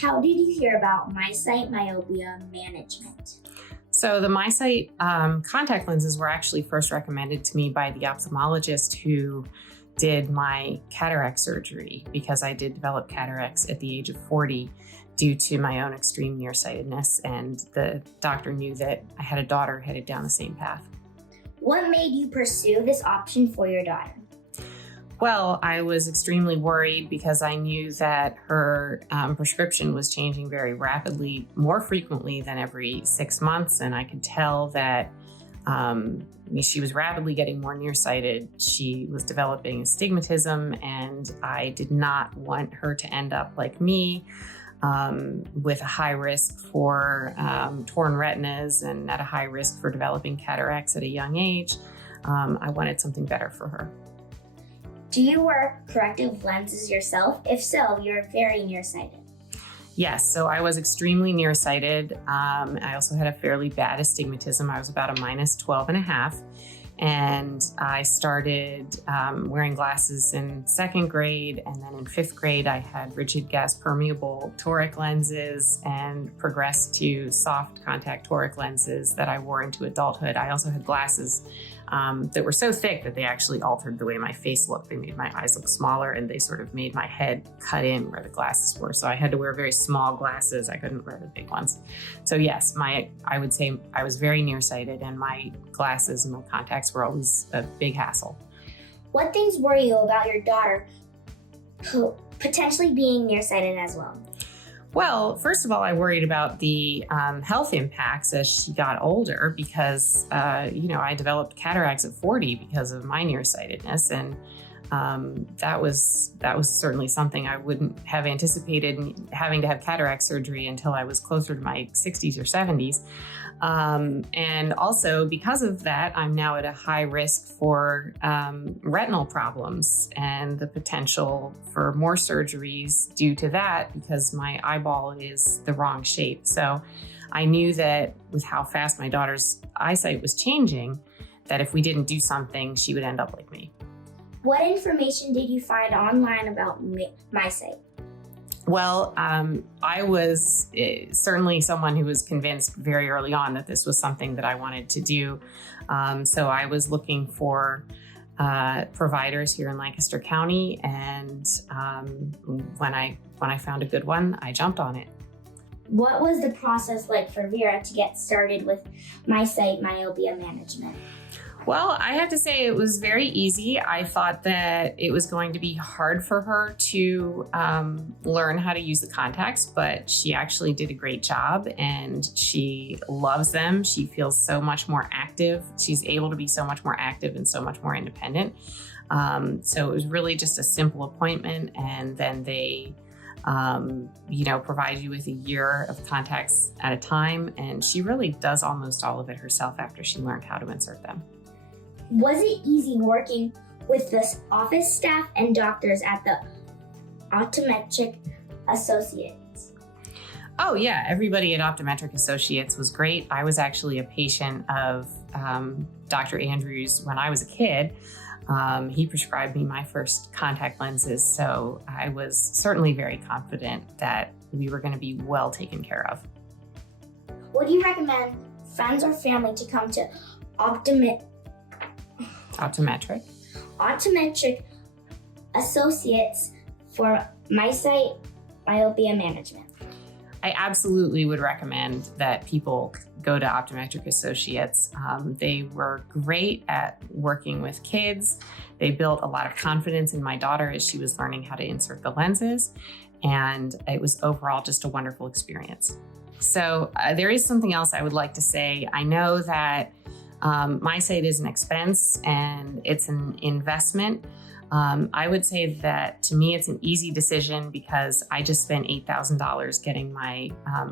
How did you hear about MiSight myopia management? So the MiSight contact lenses were actually first recommended to me by the ophthalmologist who did my cataract surgery, because I did develop cataracts at the age of 40 due to my own extreme nearsightedness, and the doctor knew that I had a daughter headed down the same path. What made you pursue this option for your daughter? Well, I was extremely worried because I knew that her prescription was changing very rapidly, more frequently than every 6 months. And I could tell that she was rapidly getting more nearsighted. She was developing astigmatism, and I did not want her to end up like me, with a high risk for torn retinas and at a high risk for developing cataracts at a young age. I wanted something better for her. Do you wear corrective lenses yourself? If so, you're very nearsighted. Yes, so I was extremely nearsighted. I also had a fairly bad astigmatism. I was about a -12.5. And I started wearing glasses in 2nd grade, and then in 5th grade, I had rigid gas permeable toric lenses and progressed to soft contact toric lenses that I wore into adulthood. I also had glasses that were so thick that they actually altered the way my face looked. They made my eyes look smaller, and they sort of made my head cut in where the glasses were. So I had to wear very small glasses. I couldn't wear the big ones. So yes, I would say I was very nearsighted, and my glasses and my contacts were always a big hassle. What things worry you about your daughter potentially being nearsighted as well? Well, first of all, I worried about the health impacts as she got older, because, I developed cataracts at 40 because of my nearsightedness. And that was certainly something I wouldn't have anticipated, having to have cataract surgery until I was closer to my 60s or 70s. And also because of that, I'm now at a high risk for retinal problems and the potential for more surgeries due to that, because my eyeball is the wrong shape. So I knew that with how fast my daughter's eyesight was changing, that if we didn't do something, she would end up like me. What information did you find online about MiSight? Well, I was certainly someone who was convinced very early on that this was something that I wanted to do. So I was looking for providers here in Lancaster County, and when I found a good one, I jumped on it. What was the process like for Vera to get started with MiSight myopia management? Well, I have to say it was very easy. I thought that it was going to be hard for her to learn how to use the contacts, but she actually did a great job, and she loves them. She feels so much more active. She's able to be so much more active and so much more independent. So it was really just a simple appointment, and then they provide you with a year of contacts at a time, and she really does almost all of it herself after she learned how to insert them. Was it easy working with the office staff and doctors at the Optometric Associates? Oh yeah, everybody at Optometric Associates was great. I was actually a patient of Dr. Andrews when I was a kid. He prescribed me my first contact lenses, so I was certainly very confident that we were going to be well taken care of. Would you recommend friends or family to come to Optometric Associates for MiSight myopia management? I absolutely would recommend that people go to Optometric Associates. They were great at working with kids. They built a lot of confidence in my daughter as she was learning how to insert the lenses, and it was overall just a wonderful experience. So there is something else I would like to say. I know that MiSight is an expense and it's an investment. I would say that to me, it's an easy decision because I just spent $8,000 getting my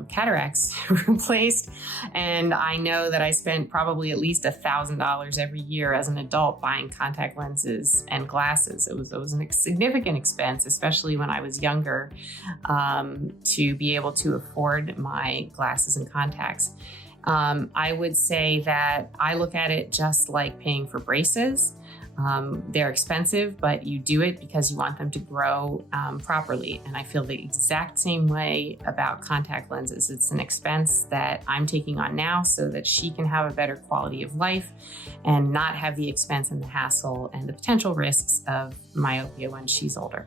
cataracts replaced. And I know that I spent probably at least $1,000 every year as an adult buying contact lenses and glasses. It was a significant expense, especially when I was younger, to be able to afford my glasses and contacts. I would say that I look at it just like paying for braces. They're expensive, but you do it because you want them to grow properly. And I feel the exact same way about contact lenses. It's an expense that I'm taking on now so that she can have a better quality of life and not have the expense and the hassle and the potential risks of myopia when she's older.